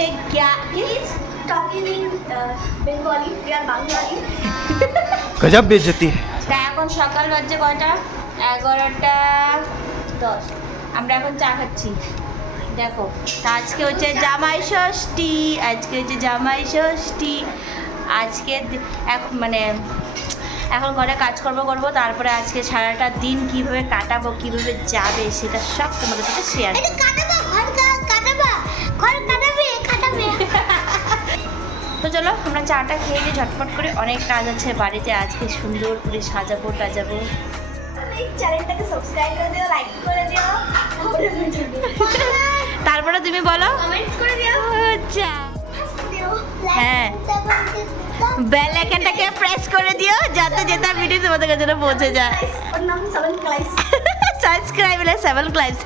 के क्या is talking in Bengali we are Bangladeshi गजब बेइज्जती है। তা এখন সকাল বাজে কয়টা 11:10 আমরা এখন চা খাচ্ছি দেখো তা আজকে হচ্ছে জামাই ষষ্ঠী আজকে মানে এখন ঘরে কাজকর্ম করবো তারপরে আজকে সারাটা দিন কিভাবে কাটাবো কিভাবে যাবে সেটা সব তোমাদের সাথে শেয়ার করবো। তো চলো আমরা চাটা খেয়ে নিই ঝটপট করে, অনেক কাজ আছে বাড়িতে আজকে, সুন্দর করে সাজাবো টাজাবো। চ্যানেলটাকে সাবস্ক্রাইব করে দিও, লাইক করে দিও, তারপরে তুমি বলো কমেন্টস করে দিও। আচ্ছা হ্যাঁ বেল আইকনটাকে প্রেস করে দিও যাতে যেটা ভিডিও তোমাদের কাছে পৌঁছে যায়। ওর নাম 7 ক্লাইস সাবস্ক্রাইব হলে 7 ক্লাইস।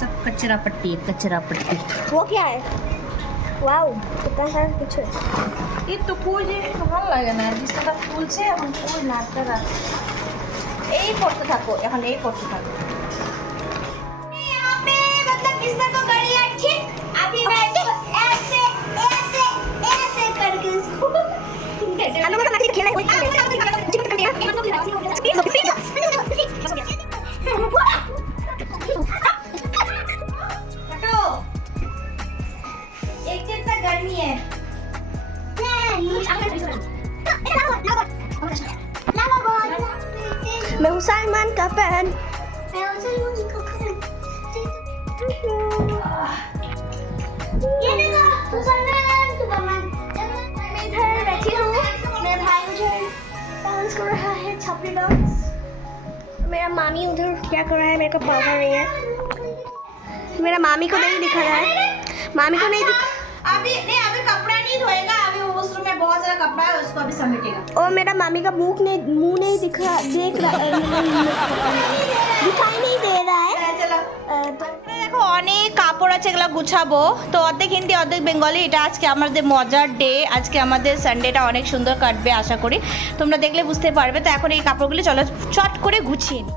सब कचरा पट्टी वो क्या है वाओ कितना सारा कुछ है এই তো ফুল যে ভালো লাগে না বিছানা ফুলছে এখন ফুল নাড়তে রাখ এই করতে থাকো এখন এই করতে থাকো यहाँ पे मतलब बिस्तर को कर लिया ठीक अभी मैं इसको ऐसे करके इसको हम लोग का माटी खेलना है कोई चिकन कर दिया हटो एक जैसा गर्मी है मैं हूँ सलमान का फैन ये देखो सुपरमैन मैं इधर बैठी हूँ मेरा भाई मुझे डांस कर रहा है छपरी डांस मेरा मामी उधर क्या कर रहा है मेरे को पता नहीं है मेरा मामी को नहीं दिखा रहा है मामी को नहीं अभी कपड़ा नहीं धोएगा अभी उस रूम में बहुत सारा कपड़ा है उसको अभी समेटेगा और मेरा मामी का मुंह नहीं देख रहा दिखाई नहीं दे रहा है चलो দেখো অনেক কাপড় আছে এগুলো গুছাবো তো অর্ধেক হিন্দি অর্ধেক বেঙ্গলি এটা আজকে আমাদের মজার ডে আজকে আমাদের সানডেটা অনেক সুন্দর কাটবে আশা করি তোমরা দেখলে বুঝতে পারবে তো এখন এই কাপড়গুলো চলো চট করে গুছিয়ে নিই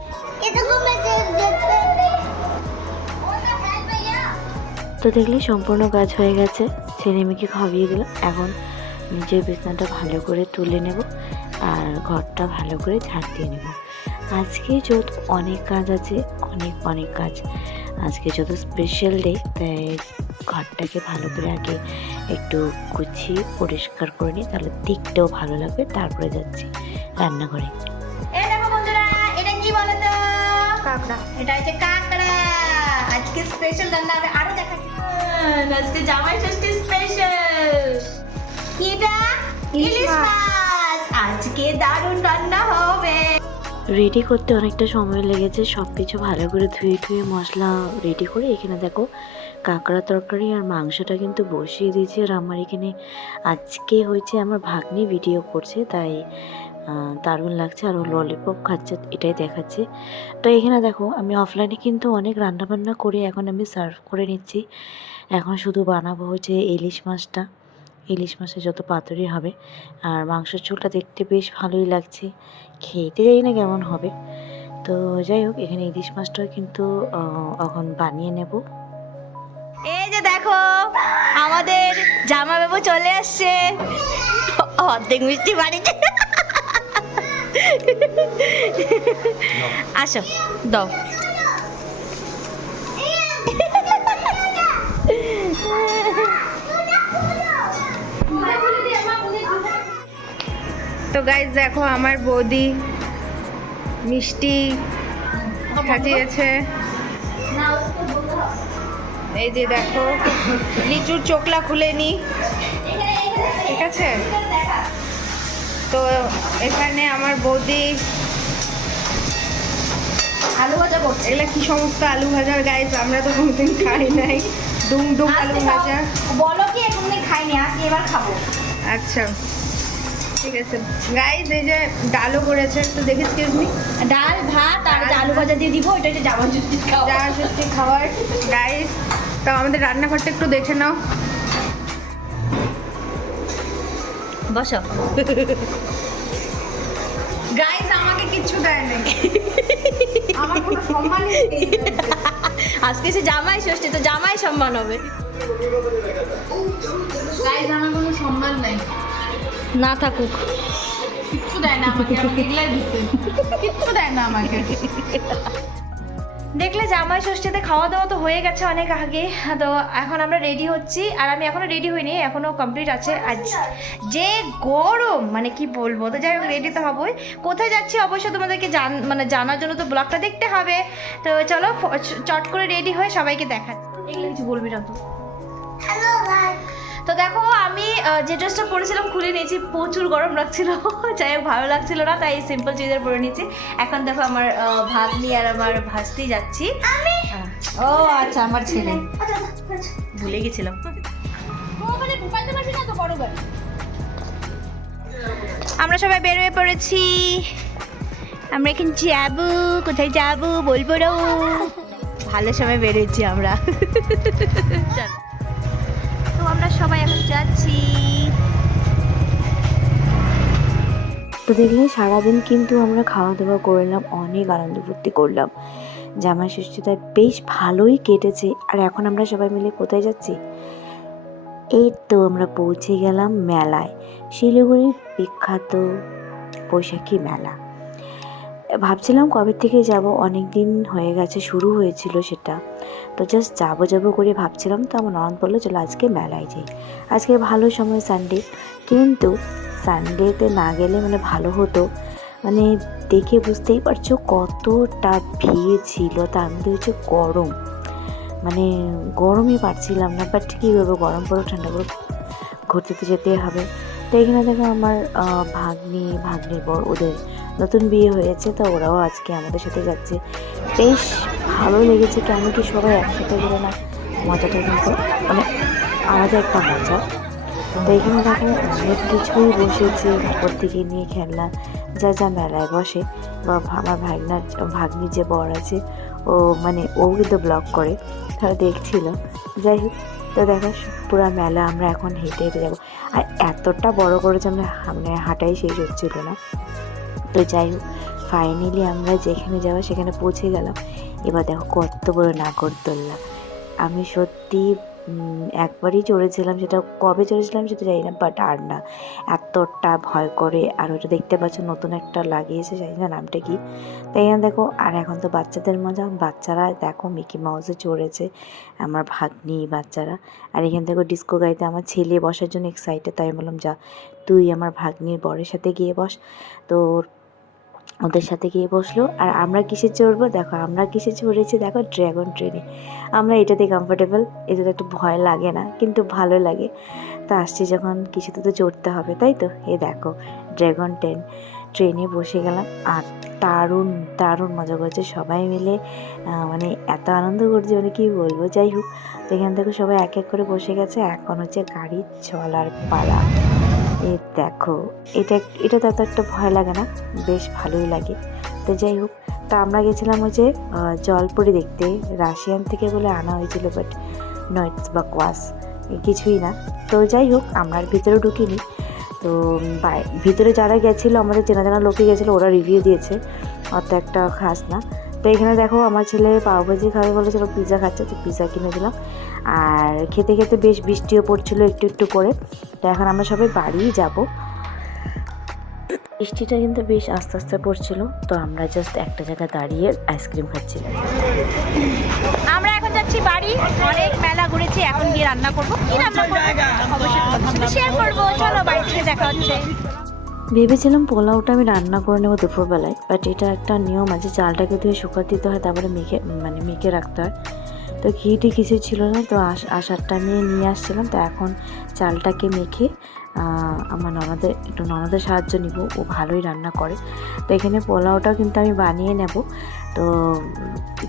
তো দেখলে সম্পূর্ণ কাজ হয়ে গেছে ছেলে মেয়েকে খাইয়ে দিলাম এখন নিজের বিছানাটা ভালো করে তুলে নেব আর ঘরটা ভালো করে ঝাড় দিয়ে নেব আজকে যত অনেক কাজ আছে অনেক কাজ আজকে যত স্পেশাল ডে তাই ঘরটাকে ভালো করে আগে একটু গুছিয়ে পরিষ্কার করে নিই তাহলে দেখতেও ভালো লাগবে তারপরে যাচ্ছি রান্নাঘরে এই দেখো বন্ধুরা এটা কি বলো তো কাঁকড়া এটা হচ্ছে কাঁকড়া আজকে স্পেশাল রান্না হবে আরো দেখাচ্ছি আজকে জামাই ষষ্ঠী স্পেশাল এটা ইলিশ মাছ আজকে দারুণ রান্না হবে রেডি করতে অনেকটা সময় লেগেছে সব কিছু ভালো করে ধুয়ে মশলা রেডি করে এখানে দেখো কাঁকড়া তরকারি আর মাংসটা কিন্তু বসিয়ে দিয়েছি আর আমার এখানে আজকে হয়েছে আমার ভাগ্নি ভিডিও করছে তাই দারুণ লাগছে আর ও ললিপপ খাচ্ছে এটাই দেখাচ্ছে তো এখানে দেখো আমি অফলাইনে কিন্তু অনেক রান্নাবান্না করে এখন আমি সার্ভ করে নিচ্ছি এখন শুধু বানাবো হচ্ছে ইলিশ মাছের যত পাতুরি হবে আর মাংসের ঝোলটা দেখতে বেশ ভালোই লাগছে খেতে জানি না কেমন হবে তো যাই হোক এখানে ইলিশ মাছটাও কিন্তু এখন বানিয়ে নেব এই যে দেখো আমাদের জামাইবাবু চলে আসছে অর্ধেক মিষ্টি বাড়িতে আসো দাও তো গাইস দেখো আমার বৌদি মিষ্টি সাজিয়েছে এই যে দেখো লিচুর চোকলা খুলে নি ঠিক আছে তো এখানে আমার বৌদি আলু ভাজা করছে। এগুলা কি সমস্ত আলু ভাজার গাইস, আমরা তো কোনোদিন খাই নাই। ডুম ডুম আলু আজকে ভাজা। বলো কি এখনই খাইনি, আজকে এবার খাবো। আচ্ছা ঠিক আছে গাইস, এই যে ডালও করেছে, একটু দেখি এক্সকিউজ মি। ডাল ভাত আর যে আলু ভাজা দিয়ে দিব, এটা হচ্ছে জামাই ষষ্ঠীর খাওয়া। যা সত্যি খাবার গাইস। তো আমাদের রান্নাঘরটা একটু দেখে নাও। বসো। গাইস আমাকে কিচ্ছু দেয় নাই, আমার কোনো সম্মানই নেই। আজকে সে জামাই ষষ্ঠী, তো জামাই সম্মান হবে। গাইস আমার কোনো সম্মান নাই, না থাকুক। কিচ্ছু দেয় না আমাকে, আমাকে এগুলাই দিচ্ছে, কিচ্ছু দেয় না আমাকে। দেখলে জামাই ষষ্ঠীতে খাওয়া দাওয়া তো হয়ে গেছে অনেক আগে। তো এখন আমরা রেডি হচ্ছি, আর আমি এখনো রেডি হইনি, এখনো কমপ্লিট আছে। আজ যে গরম, মানে কি বলবো। তো যাই হোক, রেডি তো হবই। কোথায় যাচ্ছি অবশ্যই তোমাদেরকে জানার জন্য তো ব্লগটা দেখতে হবে। তো চলো চট করে রেডি হয়ে সবাইকে দেখাচ্ছি। এগুলো কিছু বলবি না তো। হ্যালো গাইস, তো দেখো আমি যে ড্রেসটা পরেছিলাম খুলে নিয়েছি, প্রচুর গরম লাগছিল। যাই হোক ভালো লাগছিল না, তাই সিম্পল চুড়িদার পরে নিয়েছি। এখন দেখো আমার ভাগ্নি আর আমার ভাস্তি যাচ্ছি। ও আচ্ছা, আমার ছেলে, ভুলে গেছিলাম। আমরা সবাই বের হয়ে পড়েছি। আমরা এখন যাবো, কোথায় যাবো বলবো না। ভালো সময় বেরোচ্ছি আমরা। চল, তো আমরা সবাই এখন যাচ্ছি। তো দেখলে সারাদিন কিন্তু আমরা খাওয়া দাওয়া করলাম, অনেক আনন্দ ফুর্তি করলাম। জামাই ষষ্ঠীটা বেশ ভালোই কেটেছে। আর এখন আমরা সবাই মিলে কোথায় যাচ্ছি? এই তো আমরা পৌঁছে গেলাম মেলায়, শিলিগুড়ির বিখ্যাত বৈশাখী মেলা। ভাবছিলাম কবে থেকে যাব, অনেক দিন হয়ে গেছে, শুরু হয়েছিল সেটা। তো জাস্ট যাবো করে ভাবছিলাম, তো আমার ননদ বললো চলো আজকে মেলায় যাই। আজকে ভালো সময় সানডে, কিন্তু সানডেতে না গেলে মানে ভালো হতো। মানে দেখে বুঝতেই পারছো কতটা ভিড় ছিল, তার মধ্যে হচ্ছে গরম, মানে গরমই পারছিলাম না। বাট কী করবো, গরম পড়ো ঠান্ডা পড়ো, ঘুরতে তো যেতেই হবে। তো এখানে দেখো আমার ভাগ্নির বর, ওদের নতুন বিয়ে হয়েছে, তো ওরাও আজকে আমাদের সাথে যাচ্ছে। বেশ ভালো লেগেছে, কেন কি সবাই একসাথে গেলে না মজাটা কিন্তু মানে আলাদা একটা মজা। তো এখানে দেখো অনেক কিছুই বসেছে, উপর দিকে নিয়ে খেলনা, যা যা মেলায় বসে। বা আমার ভাগ্নির যে বর আছে, ও মানে ও কিন্তু ব্লগ করে, তারা দেখছিল। যাই হোক, তো দেখো পুরো মেলা আমরা এখন হেঁটে হেঁটে যাবো। আর এতটা বড় করেছে, আমরা মানে হাঁটাই শেষ হচ্ছিল না। তো যাই হোক, ফাইনালি আমরা যেখানে যাওয়া সেখানে পৌঁছে গেলাম। এবার দেখো কত বড় নাগরদোল্লা। আমি সত্যি একবারই চড়েছিলাম, সেটা কবে চড়েছিলাম সেটা জানি না, বাট আর না, এতটা ভয় করে। আর ওটা দেখতে পাচ্ছ নতুন একটা লাগিয়েছে, জানি না নামটা কি। তাই না দেখো, আর এখন তো বাচ্চাদের মজা, বাচ্চারা দেখো মিকি মাউসে চড়েছে, আমার ভাগ্নি বাচ্চারা। আর এখান থেকে ডিস্কো গাড়িতে আমার ছেলে বসার জন্য এক্সাইটেড, তাই বললাম যা তুই আমার ভাগ্নির বরের সাথে গিয়ে বস। তো ওদের সাথে গিয়ে বসলো। আর আমরা কিসে চড়বো দেখো, আমরা কিসে চড়েছি দেখো, ড্রাগন ট্রেনে। আমরা এটাতে কমফোর্টেবল, এটাতে একটু ভয় লাগে না, কিন্তু ভালো লাগে। তো আসছি যখন কিছুতে তো চড়তে হবে, তাই তো। এই দেখো ড্রাগন ট্রেনে বসে গেলাম। আর দারুণ মজা করছে সবাই মিলে, মানে এত আনন্দ করছে মানে কী বলবো। যাই হোক, তো এখান থেকে সবাই এক এক করে বসে গেছে, এখন হচ্ছে গাড়ি চলার পালা। এই দেখো, এটা তো এত একটা ভয় লাগে না, বেশ ভালোই লাগে। তো যাই হোক, তো আমরা গেছিলাম হচ্ছে জলপরি দেখতে, রাশিয়ান থেকে বলে আনা হয়েছিল, বাট নটস বা কোয়াস কিছুই না। তো যাই হোক, আমরা ভিতরে ঢুকিনি। তো ভিতরে যারা গেছিলো, আমাদের চেনা লোকে গেছিলো, ওরা রিভিউ দিয়েছে, অত একটা খাস না। তো এখানে দেখো আমার ছেলে পাওভাজি খাবে বলেছিল, পিৎজা খাচ্ছে, তো পিৎজা কিনে দিলাম। আর খেতে খেতে বেশ বৃষ্টিও পড়ছিল একটু করে। তো এখন আমরা সবাই বাড়িই যাব। বৃষ্টিটা কিন্তু বেশ আস্তে আস্তে পড়ছিল, তো আমরা জাস্ট একটা জায়গায় দাঁড়িয়ে আইসক্রিম খাচ্ছিলাম। আমরা এখন যাচ্ছি বাড়ি, অনেক মেলা ঘুরেছি, এখন গিয়ে রান্না করবো। কি রান্না করবো অবশ্যই তোমাদের সাথে শেয়ার করবো। চলো বাড়ি থেকে দেখা হচ্ছে। ভেবেছিলাম পোলাওটা আমি রান্না করে নেবো দুপুরবেলায়, বাট এটা একটা নিয়ম আছে, চালটাকে ধুয়ে শুকাতে দিতে হয়, তারপরে মেখে রাখতে হয়। তো ঘিটি কিছু ছিল না, তো আসারটা নিয়ে আসছিলাম। তো এখন চালটাকে মেখে আমার ননদের সাহায্য নিব, ও ভালোই রান্না করে। তো এখানে পোলাওটাও কিন্তু আমি বানিয়ে নেব। তো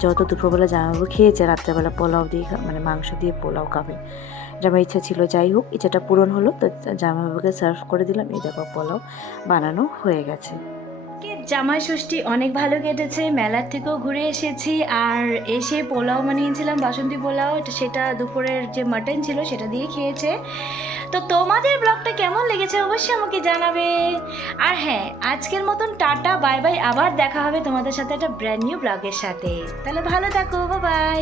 যত দুপুরবেলা জামাইবাবু খেয়েছে, রাত্রেবেলা পোলাও দিয়ে মানে মাংস দিয়ে পোলাও খাবে, এটা আমার ইচ্ছা ছিল। যাই হোক, ইচ্ছাটা পূরণ হলো। তো জামাইবাবুকে সার্ভ করে দিলাম। এই দেখো পোলাও বানানো হয়ে গেছে। জামাই ষষ্ঠী অনেক ভালো কেটেছে, মেলার থেকেও ঘুরে এসেছি, আর এসে পোলাও বানিয়েছিলাম, বাসন্তী পোলাও, সেটা দুপুরের যে মাটন ছিল সেটা দিয়ে খেয়েছে। তো তোমাদের ব্লগটা কেমন লেগেছে অবশ্যই আমাকে জানাবে। আর হ্যাঁ, আজকের মতন টাটা বাই বাই, আবার দেখা হবে তোমাদের সাথে একটা ব্র্যান্ড নিউ ব্লগের সাথে। তাহলে ভালো থাকো, বাই বাই।